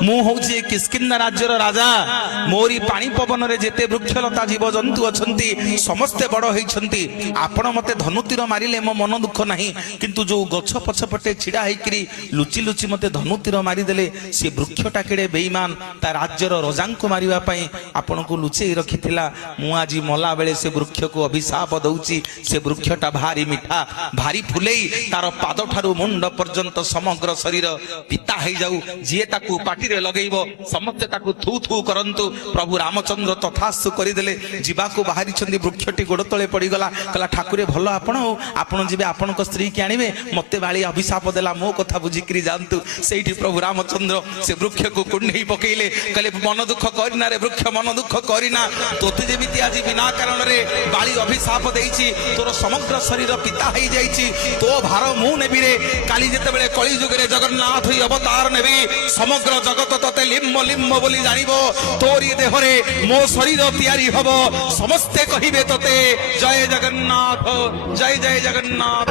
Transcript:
मु हूँ किष्किंधा राज्यर राजा मोरी पानी पवन रे जेते वृक्षलता जीव जंतु अछंती समस्ते बड़ होइछंती आपण मते धनुतीर मारिले मो मन दुख नाही किंतु जो गछ पछपटे छिड़ा हेकरी लुचि लुचि मते धनुतीर मारिदेले से वृक्षटा केड़े बेईमान ता राज्यर रजांको मारिबा पई आपण को लुचेई रखिथिला मु आजी मला बेले से वृक्ष को अभिशाप दउची से वृक्षटा भारी मिठा भारी फुलेई तार पाद ठारू मुंड पर्यंत समग्र शरीर पिता हे जाऊ जे ताकू पाटी लगेइबो समस्त ताकू थू थू करंतु प्रभु रामचंद्र तथास्तु करिदेले जीवाकू बाहरी छंदी वृक्षटी गोड़ तळे पड़ी गला कला ठाकुरे भलो आपण जिबे आपण को स्त्री के आनिबे मते बाली अभिशाप देला मो कथा बुझिकरी जानतु सेठी प्रभु रामचंद्र से वृक्ष को कुंडई पकेइले कले मन दुख करिना रे वृक्ष मन दुख करिना तोते जेमिति आज बिना कारण रे बाली अभिशाप देइछि तोर समग्र शरीर पिता हेइ जाइछि तो भार मु नेबी रे काली जेते बेले कली जुग रे जगन्नाथ अवतार नेबी समग्र जगत तते लिम्ब लिम्ब बोली जानिबो तोरी देहरे मो शरीर तैयारी हबो समस्ते कहिबे तते जय जगन्नाथ जय जय जगन्नाथ।